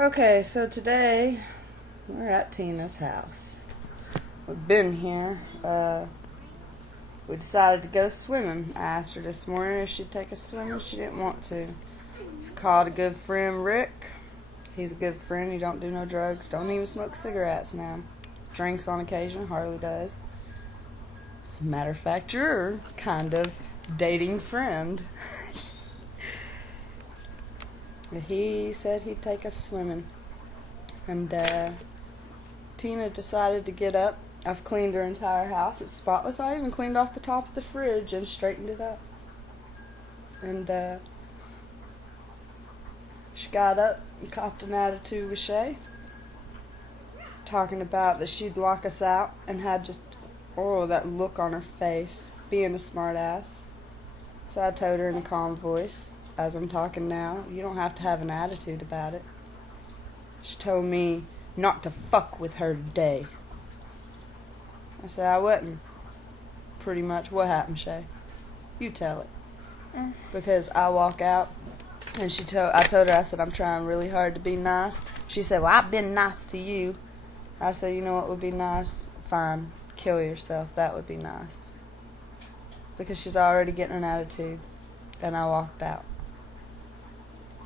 Okay, so today we're at Tina's house. We've been here. We decided to go swimming. I asked her this morning if she'd take us swimming. She didn't want to. It's called a good friend, Rick. He's a good friend. He don't do no drugs. Don't even smoke cigarettes now. Drinks on occasion. Harley does. As a matter of fact, you're kind of dating friend. He said he'd take us swimming. And Tina decided to get up. I've cleaned her entire house. It's spotless. I even cleaned off the top of the fridge and straightened it up. And she got up and copped an attitude with Shay, talking about that she'd lock us out, and had just, that look on her face, being a smart ass. So I told her in a calm voice, as I'm talking now, you don't have to have an attitude about it. She told me not to fuck with her today. I said I wouldn't. Pretty much. What happened, Shay? You tell it. Because I walk out, and I told her, I said, I'm trying really hard to be nice. She said, well, I've been nice to you. I said, you know what would be nice? Fine. Kill yourself. That would be nice. Because she's already getting an attitude. And I walked out.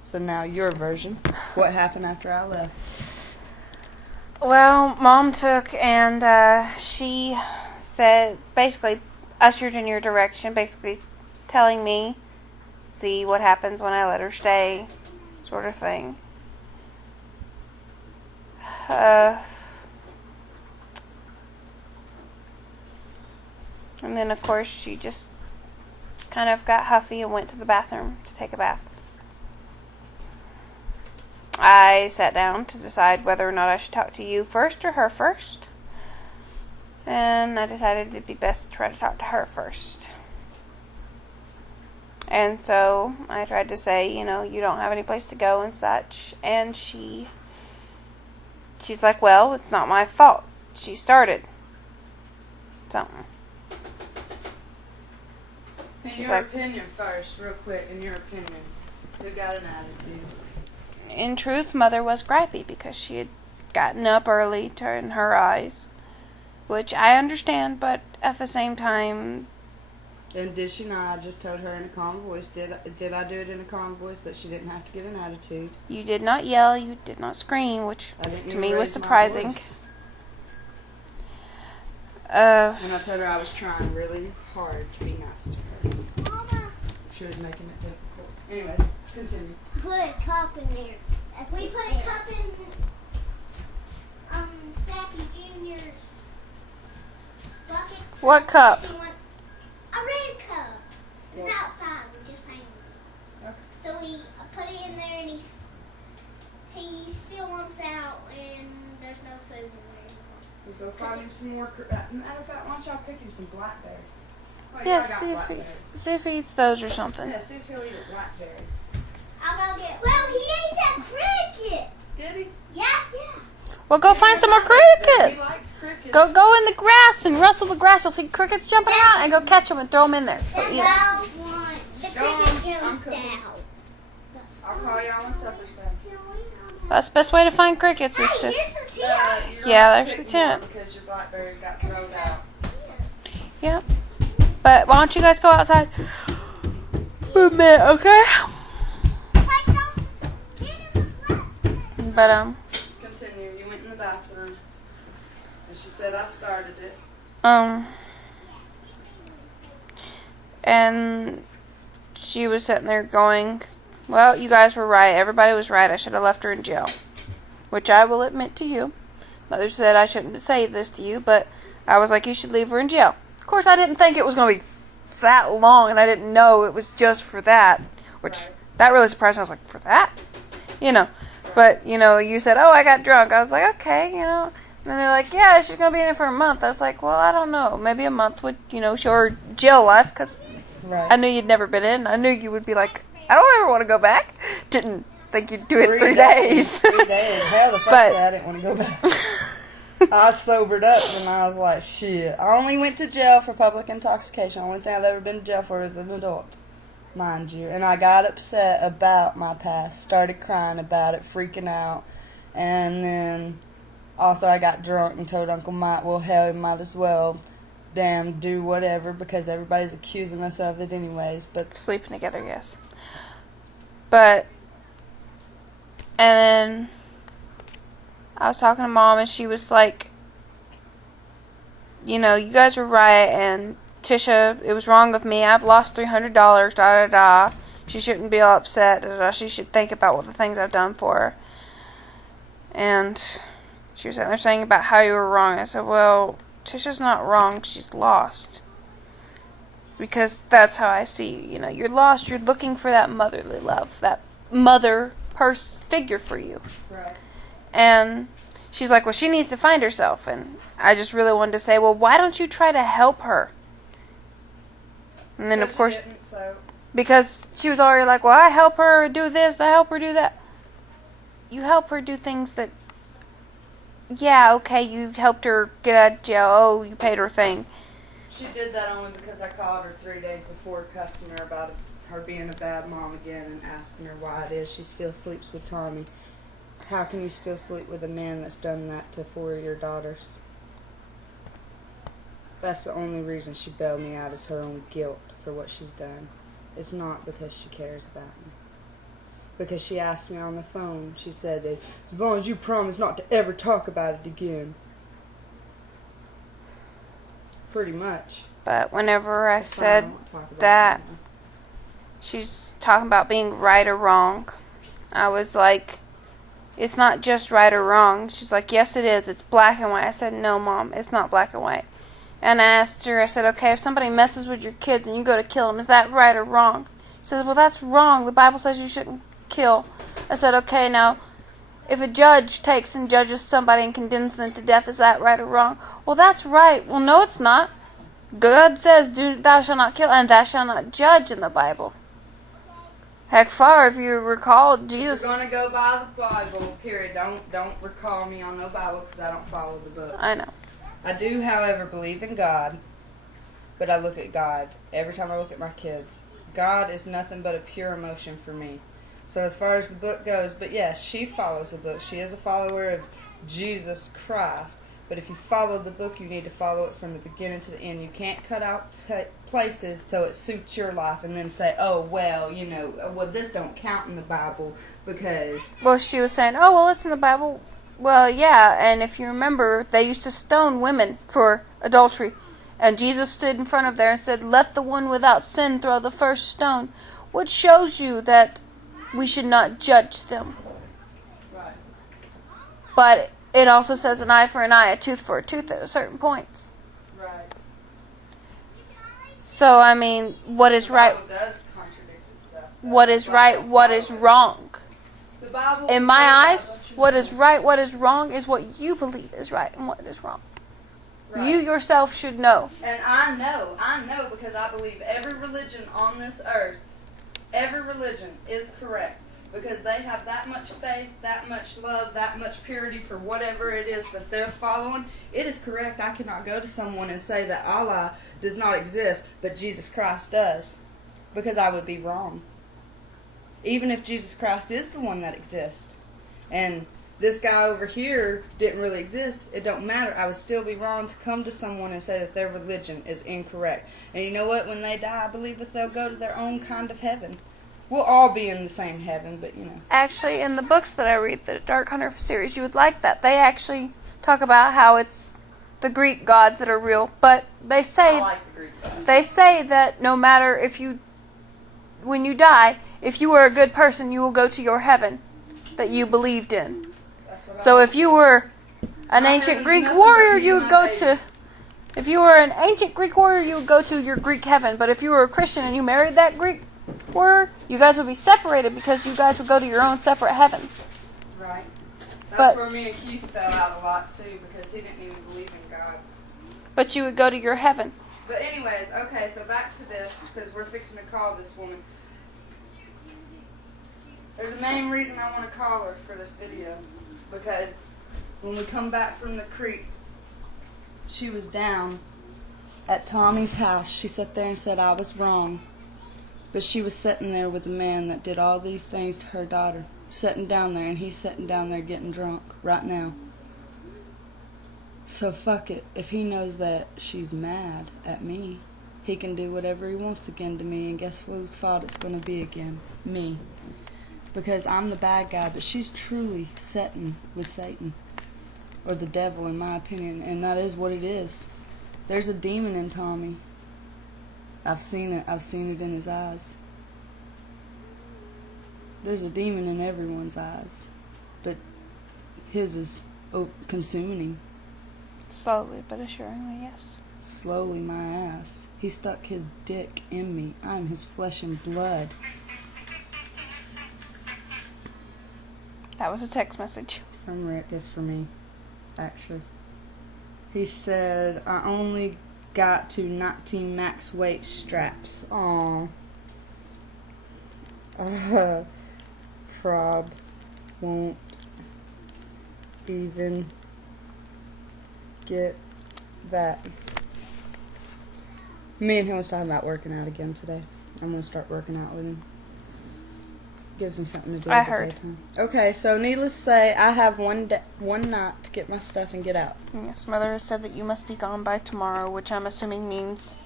So now your version. What happened after I left? Well, Mom took and she said, basically ushered in your direction, basically telling me, see what happens when I let her stay, sort of thing. And then, of course, she just kind of got huffy and went to the bathroom to take a bath. I sat down to decide whether or not I should talk to you first or her first. And I decided it'd be best to try to talk to her first. And so I tried to say, you don't have any place to go and such. And she's like, well, it's not my fault. She started something. In your opinion first, real quick, in your opinion, who got an attitude? In truth, Mother was gripey because she had gotten up early to in her eyes, which I understand, but at the same time... And did she not? I just told her in a calm voice. Did I do it in a calm voice that she didn't have to get an attitude? You did not yell, you did not scream, which to me was surprising. And I told her I was trying really hard to be nice to her. Mama. She was making it difficult. Anyways, continue. Put a cup in there. If we put a cup in Sappy Junior's bucket. What cup? He wants a red cup. It's outside. We just found it. Okay. So we put it in there, and he still wants out, and there's no food in there anymore. We'll go find him some more. Matter of fact, why don't y'all pick him some blackberries? Oh, Yes, see if he eats those or something. Yeah, see if he'll eat a blackberry. I'll go get. Well, he ate that cricket. Did he? Yeah. Well, go find some more He crickets. likes crickets. Go in the grass and rustle the grass. You'll see crickets jumping out, and go catch them and throw them in there. Go The eat 'em. bells want the Go on, cricket I'm jumped cooking. out. I'll call y'all when supper's done. That's the best way to find crickets is Hey, to... here's the tent. You're Yeah, gonna there's pick the tent. more because your blackberries got Because thrown it out. says Yeah. But why don't you guys go outside for a minute, okay? But, Continue. You went in the bathroom. And she said I started it. and she was sitting there going, well, you guys were right. Everybody was right. I should have left her in jail. Which I will admit to you. Mother said I shouldn't say this to you, but I was like, you should leave her in jail. Of course, I didn't think it was going to be that long, and I didn't know it was just for that, which that really surprised me. I was like, for that? But, you said, oh, I got drunk. I was like, okay, And then they're like, yeah, she's going to be in it for a month. I was like, well, I don't know. Maybe a month would, show her jail life, because I knew you'd never been in. I knew you would be like, I don't ever want to go back. Didn't think you'd do it 3 days. 3 days. Hell, the first day I didn't want to go back. I sobered up and I was like, shit. I only went to jail for public intoxication. The only thing I've ever been to jail for is an adult, mind you. And I got upset about my past, started crying about it, freaking out. And then also I got drunk and told Uncle Mike, well, hell, he might as well do whatever because everybody's accusing us of it anyways. But Sleeping together, yes. But, and then I was talking to Mom, and she was like, you know, you guys were right, and Tisha, it was wrong of me. I've lost $300, da-da-da. She shouldn't be all upset, da-da-da. She should think about what the things I've done for her. And she was sitting there saying about how you were wrong. I said, well, Tisha's not wrong. She's lost. Because that's how I see you. You know, you're lost. You're looking for that motherly love, that mother figure for you. right. And she's like, well, she needs to find herself. And I just really wanted to say, well, why don't you try to help her? And then, But of course, she didn't, so because she was already like, well, I help her do this, I help her do that. You help her do things that, yeah, okay, you helped her get out of jail. Oh, you paid her thing. she did that only because I called her 3 days before cussing her about her being a bad mom again and asking her why it is she still sleeps with Tommy. How can you still sleep with a man that's done that to 4 of your daughters? That's the only reason she bailed me out is her own guilt for what she's done. It's not because she cares about me. Because she asked me on the phone, she said, as long as you promise not to ever talk about it again. Pretty much. But whenever I So fine, I said won't talk about that, it anymore. she's talking about being right or wrong, I was like, it's not just right or wrong. She's like, yes, it is. It's black and white. I said, no, Mom, it's not black and white. And I asked her, I said, okay, if somebody messes with your kids and you go to kill them, is that right or wrong? She says, well, that's wrong. The Bible says you shouldn't kill. I said, okay, now, if a judge takes and judges somebody and condemns them to death, is that right or wrong? Well, that's right. Well, no, it's not. God says, thou shalt not kill, and thou shalt not judge in the Bible. Heck, far, if you recall, Jesus... If you're going to go by the Bible, period. Don't recall me on no Bible because I don't follow the book. I know. I do, however, believe in God, but I look at God every time I look at my kids. God is nothing but a pure emotion for me. So as far as the book goes, but yes, she follows the book. She is a follower of Jesus Christ. But if you follow the book, you need to follow it from the beginning to the end. You can't cut out places so it suits your life and then say, oh, well, you know, well, this don't count in the Bible because... Well, she was saying, oh, well, it's in the Bible. Well, yeah, and if you remember, they used to stone women for adultery. And Jesus stood in front of there and said, let the one without sin throw the first stone. Which shows you that we should not judge them. Right. But it also says an eye for an eye, a tooth for a tooth at certain points. Right. So, I mean, what is The right? Bible does contradict itself. What is right? What is wrong? The Bible In my eyes, what is right, what is wrong is what you believe is right and what is wrong. Right. You yourself should know. And I know because I believe every religion on this earth, every religion is correct. Because they have that much faith, that much love, that much purity for whatever it is that they're following. It is correct. I cannot go to someone and say that Allah does not exist, but Jesus Christ does. Because I would be wrong. Even if Jesus Christ is the one that exists. And this guy over here didn't really exist, it don't matter. I would still be wrong to come to someone and say that their religion is incorrect. And you know what? When they die, I believe that they'll go to their own kind of heaven. We'll all be in the same heaven, but you know. Actually, in the books that I read, the Dark Hunter series, you would like that. They actually talk about how it's the Greek gods that are real, but they say I like the Greek gods. they say that no matter when you die, if you were a good person, you will go to your heaven that you believed in. That's what So I if you were an My ancient heaven's Greek nothing warrior, but you you, would my go to. babies. If you were an ancient Greek warrior, you would go to your Greek heaven. But if you were a Christian and you married that Greek warrior, you guys would be separated because you guys would go to your own separate heavens. Right. That's But- where me and Keith fell out a lot too, because he didn't even believe in God. But you would go to your heaven. But anyways, okay, so back to this, because we're fixing to call this woman. There's a main reason I want to call her for this video, because when we come back from the creek, she was down at Tommy's house. She sat there and said I was wrong. But she was sitting there with a man that did all these things to her daughter. sitting down there, and he's sitting down there getting drunk right now. So fuck it. If he knows that she's mad at me, he can do whatever he wants again to me, and guess whose fault it's going to be again? Me. Because I'm the bad guy, but she's truly sitting with Satan. Or the devil, in my opinion, and that is what it is. There's a demon in Tommy. I've seen it. I've seen it in his eyes. There's a demon in everyone's eyes, but his is consuming him. Slowly but assuringly, yes. Slowly, my ass. He stuck his dick in me. I'm his flesh and blood. That was a text message. From Rick is for me, actually. He said, I only got to 19 max weight straps. Aww. Frob won't even get that. Me and him was talking about working out again today. I'm going to start working out with him. Gives me something to do. I in the heard. daytime. Okay, so needless to say, I have one night to get my stuff and get out. Yes, Mother has said that you must be gone by tomorrow, which I'm assuming means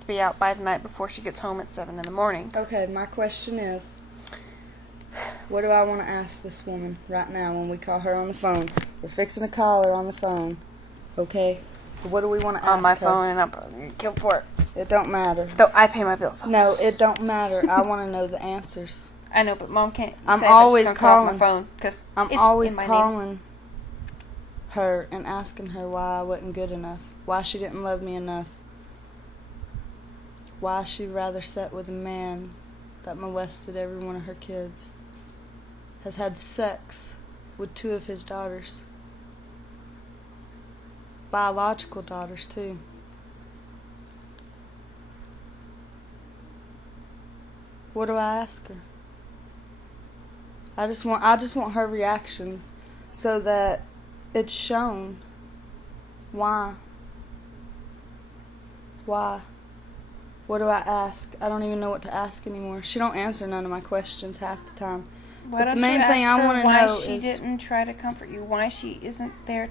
to be out by tonight before she gets home at 7 in the morning. Okay, my question is, what do I want to ask this woman right now when we call her on the phone? We're fixing to call her on the phone. Okay? So what do we want to ask her? On my phone, and I'm probably killed for it. It don't matter. Though I pay my bills. No, it don't matter. I want to know the answers. I know, but Mom can't. I'm say always that she's gonna call calling. my phone because I'm it's always in my name. calling her and asking her why I wasn't good enough. Why she didn't love me enough. Why she'd rather sit with a man that molested every one of her kids. Has had sex with 2 of his daughters. Biological daughters, too. What do I ask her? I just want her reaction so that it's shown. Why? Why? What do I ask? I don't even know what to ask anymore. She don't answer none of my questions half the time. Why But don't the main you thing ask I her want to why know she is didn't try to comfort you? Why she isn't there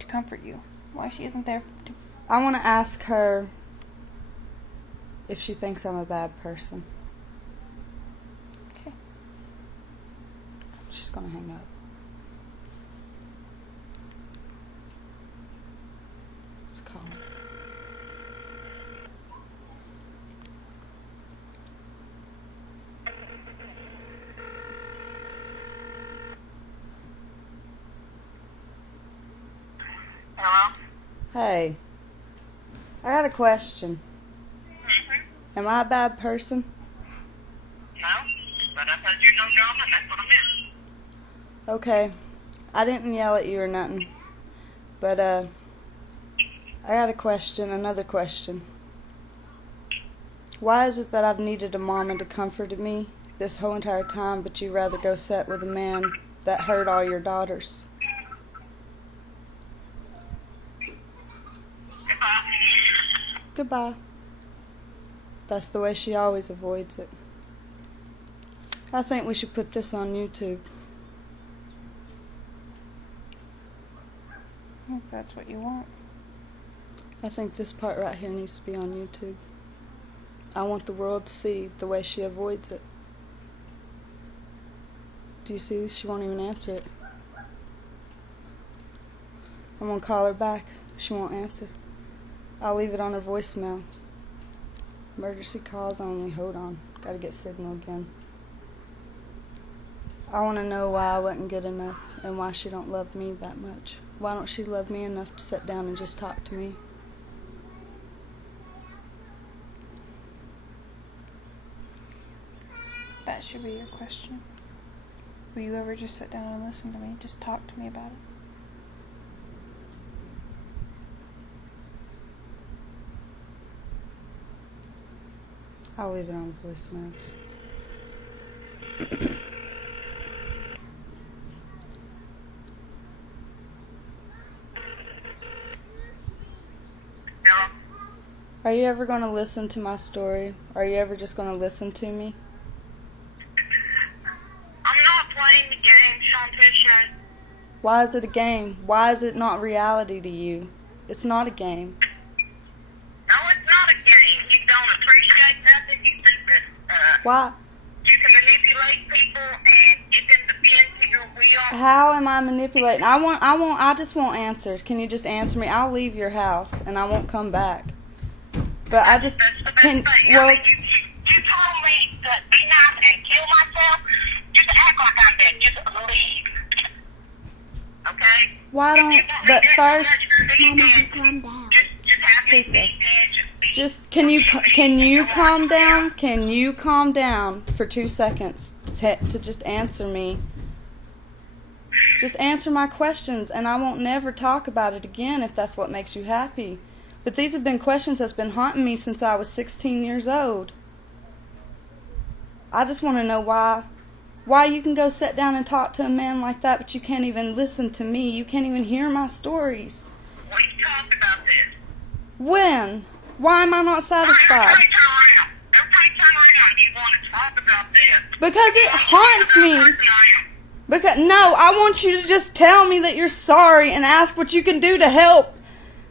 to comfort you? Why she isn't there to... I want to ask her if she thinks I'm a bad person. Okay. She's gonna hang up. Let's call her. Hello? Hey, I got a question. Mm-hmm. Am I a bad person? No, but I said you know drama, and that's what I meant. Okay, I didn't yell at you or nothing, but I got a question, another question. Why is it that I've needed a mama to comfort me this whole entire time, but you rather go sit with a man that hurt all your daughters? Goodbye. That's the way she always avoids it. I think we should put this on YouTube. If that's what you want. I think this part right here needs to be on YouTube. I want the world to see the way she avoids it. Do you see? She won't even answer it. I'm gonna call her back. She won't answer. I'll leave it on her voicemail. Emergency calls only. Hold on. Gotta get signal again. I want to know why I wasn't good enough and why she don't love me that much. Why don't she love me enough to sit down and just talk to me? That should be your question. Will you ever just sit down and listen to me? Just talk to me about it. I'll leave it on voicemail. Hello? Are you ever going to listen to my story? Are you ever just going to listen to me? I'm not playing playing the game, Sean Fisher. Why is it a game? Why is it not reality to you? It's not a game. No, it's not a game. You don't appreciate nothing. You think that Why? you can manipulate people and get them to bend to your will. How am I manipulating? I just want answers. Can you just answer me? I'll leave your house and I won't come back. But I just That's the best can. thing. Well, You told me to be nice and kill myself. Just act like I'm dead. Just leave. Okay? why don't? If you want me But dead, first, just be Mama, dead. calm down. Just have me Please be go. dead. just can you calm down? Can you calm down for 2 seconds to just answer me? Just answer my questions, and I won't never talk about it again if that's what makes you happy. But these have been questions that's been haunting me since I was 16 years old. I just want to know why you can go sit down and talk to a man like that, but you can't even listen to me. You can't even hear my stories. We talked about this. When? Why am I not satisfied? Everybody turn around. Everybody turn around. You want to talk about this. Because it haunts me. Person I am. Because no, I want you to just tell me that you're sorry and ask what you can do to help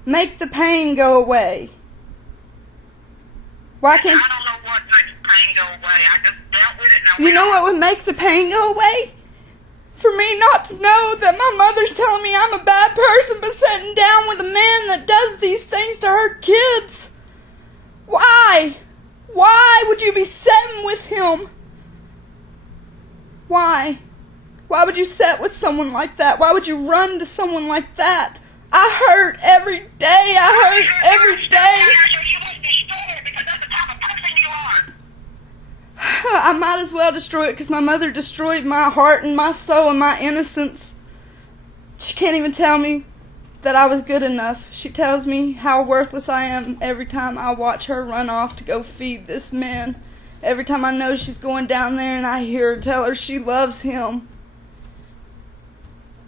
make the pain go away. Why can't I don't know what makes pain go away. I just dealt with it. And I you went know on. what would make the pain go away? For me not to know that my mother's telling me I'm a bad person, but sitting down with a man that does these things to her kids. Why? Why would you be sitting with him? Why? Why would you sit with someone like that? Why would you run to someone like that? I hurt every day. I hurt every day. You won't destroy it because that's the type of person you are. I might as well destroy it because my mother destroyed my heart and my soul and my innocence. She can't even tell me that I was good enough. She tells me how worthless I am every time I watch her run off to go feed this man. Every time I know she's going down there and I hear her tell her she loves him.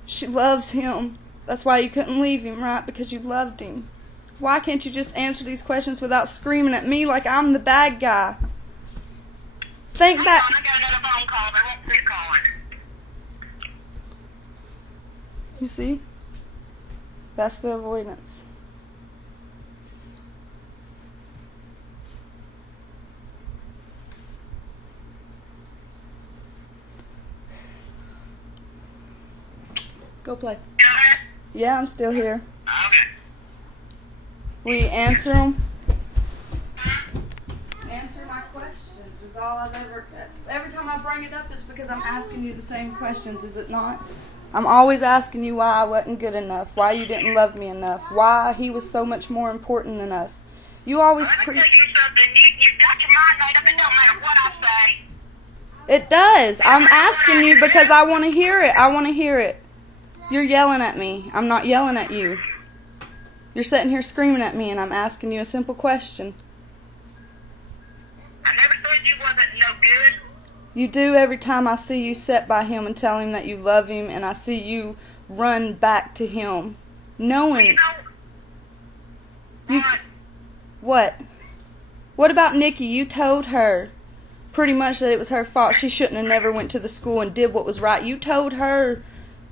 She loves him. That's why you couldn't leave him, right? Because you loved him. Why can't you just answer these questions without screaming at me like I'm the bad guy? Think Hold back. on, I got another phone call. They won't quit calling. You see? That's the avoidance. Go play. You know that? Yeah, I'm still here. Okay. Will you answer them? Answer my questions is all I've ever... Every time I bring it up is because I'm asking you the same questions, is it not? I'm always asking you why I wasn't good enough, why you didn't love me enough, why he was so much more important than us. You always... Let me tell you something. You got your mind made up. It don't matter what I say. It does. I'm asking you because I want to hear it. I want to hear it. You're yelling at me. I'm not yelling at you. You're sitting here screaming at me and I'm asking you a simple question. I never said you wasn't no good. You do every time I see you sit by him and tell him that you love him and I see you run back to him. Knowing... You know You what? What? What about Nikki? You told her pretty much that it was her fault. She shouldn't have never went to the school and did what was right. You told her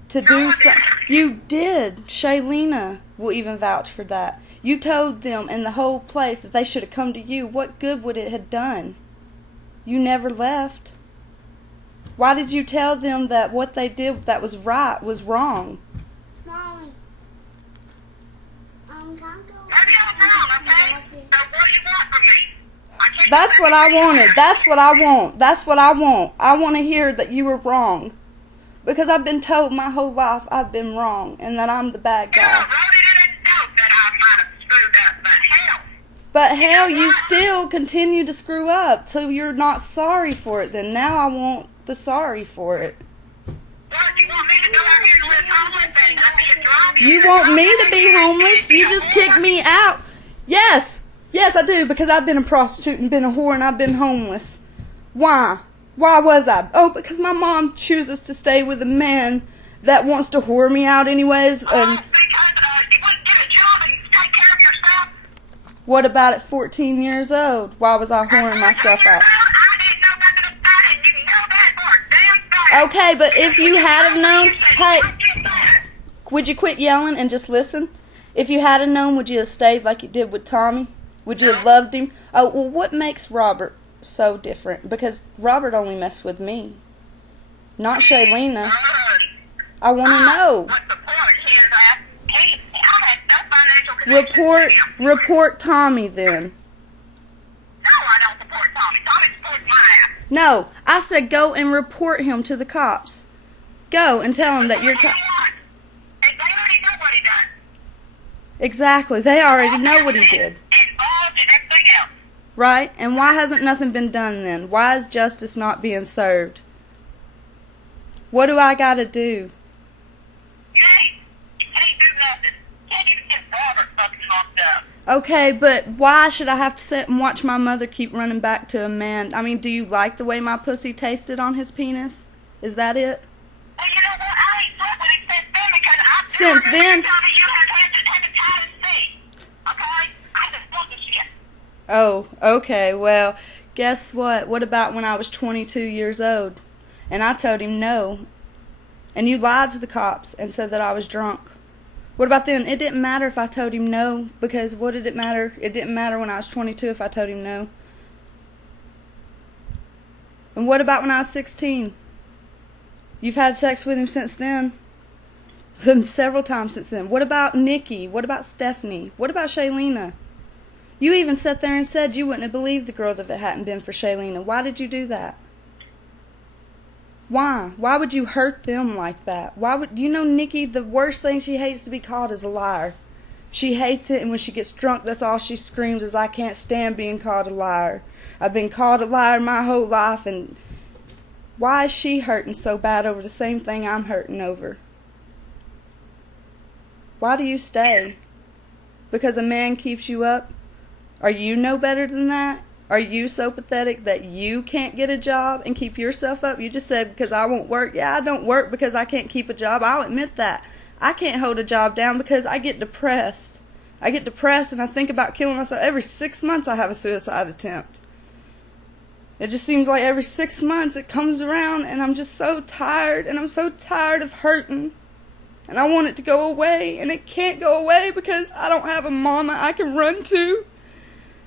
to do something. You did. Shaylena will even vouch for that. You told them and the whole place that they should have come to you. What good would it have done? You never left. Why did you tell them that what they did that was right was wrong? Mommy. Can I go? Maybe I'm wrong, okay? So what do you want from me? I can't That's do what I anything. wanted. That's what I want. That's what I want. I want to hear that you were wrong. Because I've been told my whole life I've been wrong and that I'm the bad You guy. wrote it in a note that I might have screwed up, but hell. But hell, you still continue to screw up. So you're not sorry for it then. Now I want the sorry for it. What, you want me to go out here and live homeless and be a drug You user? want me to be homeless? You just kick me out. Yes. Yes, I do. Because I've been a prostitute and been a whore and I've been homeless. Why? Why was I? Oh, because my mom chooses to stay with a man that wants to whore me out anyways. Because you wouldn't get a job and take care of yourself. What about at 14 years old? Why was I whoring myself out? I didn't know nothing about it. You know that for a damn Okay, but if you had have known, hey, would you quit yelling and just listen? If you had have known, would you have stayed like you did with Tommy? Would you have loved him? Oh, well, what makes Robert so different? Because Robert only messed with me, not Shaylena. I want to know. What the point is that I had no financial connection to him. Report Tommy then. No, I don't support Tommy. Tommy supports my ass. No, I said go and report him to the cops. Go and tell him that you're. They already know what he done. Exactly, they already know what he did. Involved in everything else. Right? And why hasn't nothing been done then? Why is justice not being served? What do I gotta do? You can't do nothing. Can't even get Robert fucking locked up. Okay, but why should I have to sit and watch my mother keep running back to a man? I mean, do you like the way my pussy tasted on his penis? Is that it? Well, you know what? I ain't fuck with him since then because I Since then? you had to tie his feet. Okay? I just want the shit. Oh, okay, well, guess what? What about when I was 22 years old? And I told him no. And you lied to the cops and said that I was drunk. What about then? It didn't matter if I told him no, because what did it matter? It didn't matter when I was 22 if I told him no. And what about when I was 16? You've had sex with him since then? Several times since then. What about Nikki? What about Stephanie? What about Shaylena? You even sat there and said you wouldn't have believed the girls if it hadn't been for Shaylena. Why did you do that? Why? Why would you hurt them like that? Why would you know Nikki? The worst thing she hates to be called is a liar. She hates it, and when she gets drunk, that's all she screams is, "I can't stand being called a liar. I've been called a liar my whole life." And why is she hurting so bad over the same thing I'm hurting over? Why do you stay? Because a man keeps you up? Are you no better than that? Are you so pathetic that you can't get a job and keep yourself up? You just said because I won't work. Yeah, I don't work because I can't keep a job. I'll admit that. I can't hold a job down because I get depressed. I get depressed and I think about killing myself. Every 6 months I have a suicide attempt. It just seems like every 6 months it comes around and I'm just so tired and I'm so tired of hurting. And I want it to go away and it can't go away because I don't have a mama I can run to.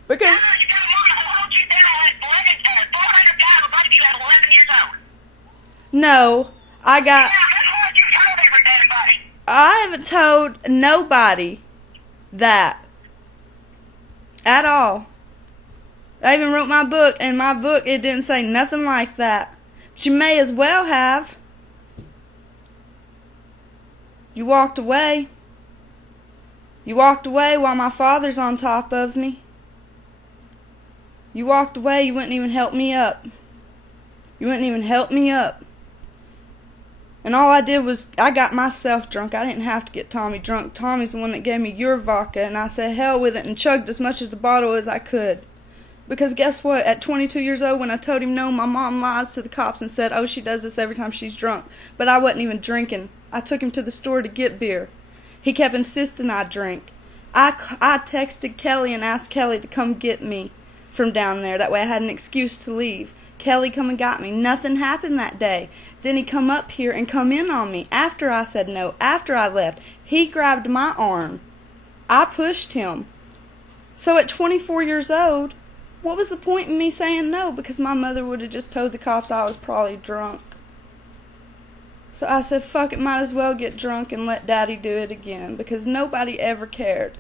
Because... You got a woman who holds you down at 400 guys above you at 11 years old. No, I got... Yeah, that's what you told everybody. I haven't told nobody that. At all. I even wrote my book, and my book, it didn't say nothing like that. But you may as well have. You walked away. You walked away while my father's on top of me. You walked away, you wouldn't even help me up. You wouldn't even help me up. And all I did was, I got myself drunk. I didn't have to get Tommy drunk. Tommy's the one that gave me your vodka, and I said hell with it and chugged as much of the bottle as I could. Because guess what? At 22 years old, when I told him no, my mom lies to the cops and said, oh, she does this every time she's drunk. But I wasn't even drinking. I took him to the store to get beer. He kept insisting I drink. I texted Kelly and asked Kelly to come get me from down there. That way I had an excuse to leave. Kelly come and got me. Nothing happened that day. Then he come up here and come in on me after I said no, after I left. He grabbed my arm. I pushed him. So at 24 years old, what was the point in me saying no? Because my mother would have just told the cops I was probably drunk. So I said, fuck it, might as well get drunk and let Daddy do it again. Because nobody ever cared.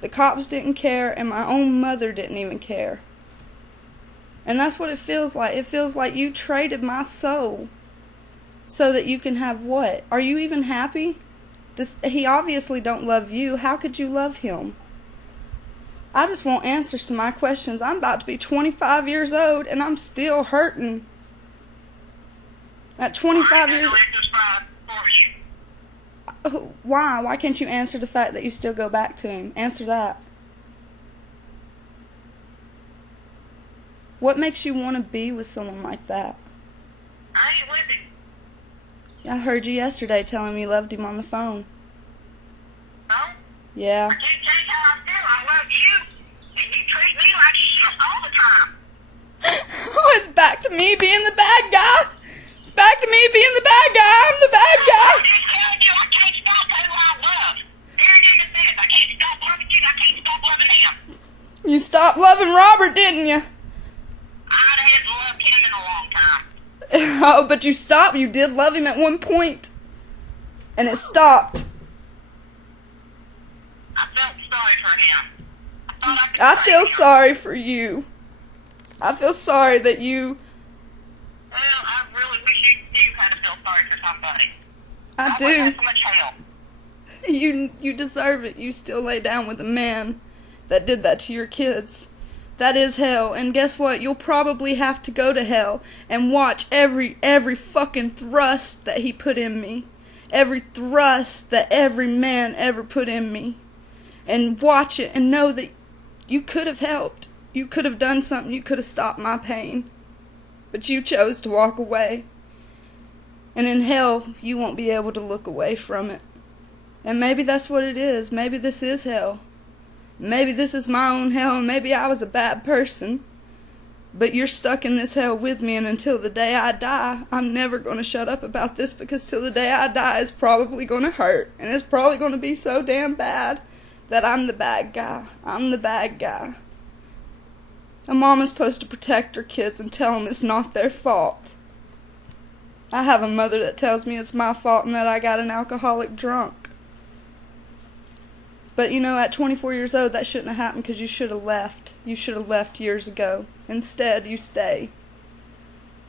The cops didn't care, and my own mother didn't even care. And that's what it feels like. It feels like you traded my soul so that you can have what? Are you even happy? He obviously don't love you. How could you love him? I just want answers to my questions. I'm about to be 25 years old, and I'm still hurting. At 25 years old. Why? Why can't you answer the fact that you still go back to him? Answer that. What makes you want to be with someone like that? I ain't with him. I heard you yesterday telling me you loved him on the phone. No? Yeah. I can't tell you how I feel. I love you. And you treat me like shit all the time. Oh, it's back to me being the bad guy. It's back to me being the bad guy. I'm the bad guy. I'm just telling you, I can't stop who I love. Here it is, this. I can't stop loving you, I can't stop loving him. You stopped loving Robert, didn't you? I hadn't loved him in a long time. Oh, but you stopped. You did love him at one point. And it stopped. I felt sorry for him. I thought I could I save feel him. sorry for you. I feel sorry that you... Well, I really wish you knew how to feel sorry for somebody. I wouldn't do. have so much help. You deserve it. You still lay down with a man that did that to your kids. That is hell. And guess what? You'll probably have to go to hell and watch every fucking thrust that he put in me. Every thrust that every man ever put in me. And watch it and know that you could have helped. You could have done something. You could have stopped my pain. But you chose to walk away. And in hell, you won't be able to look away from it. And maybe that's what it is. Maybe this is hell. Maybe this is my own hell, and maybe I was a bad person. But you're stuck in this hell with me, and until the day I die, I'm never going to shut up about this, because till the day I die, it's probably going to hurt. And it's probably going to be so damn bad that I'm the bad guy. I'm the bad guy. A mom is supposed to protect her kids and tell them it's not their fault. I have a mother that tells me it's my fault and that I got an alcoholic drunk. But you know, at 24 years old, that shouldn't have happened, because you should have left. You should have left years ago. Instead, you stay.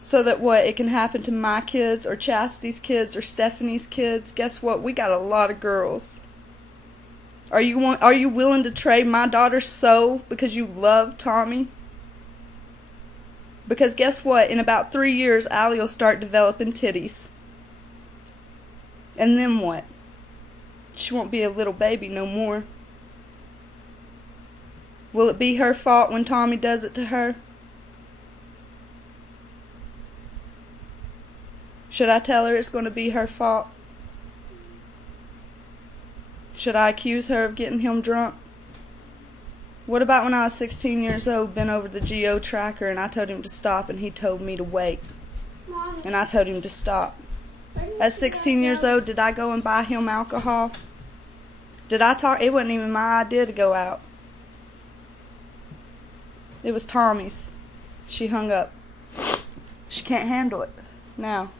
So that what? It can happen to my kids, or Chastity's kids, or Stephanie's kids. Guess what? We got a lot of girls. Are you willing to trade my daughter's soul because you love Tommy? Because guess what? In about 3 years, Allie will start developing titties. And then what? She won't be a little baby no more. Will it be her fault when Tommy does it to her? Should I tell her it's going to be her fault? Should I accuse her of getting him drunk? What about when I was 16 years old, bent over the Geo tracker, and I told him to stop and he told me to wait? Mommy, And I told him to stop. when you At see 16 that years Joe- old, did I go and buy him alcohol? Did I talk? It wasn't even my idea to go out. It was Tommy's. She hung up. She can't handle it now.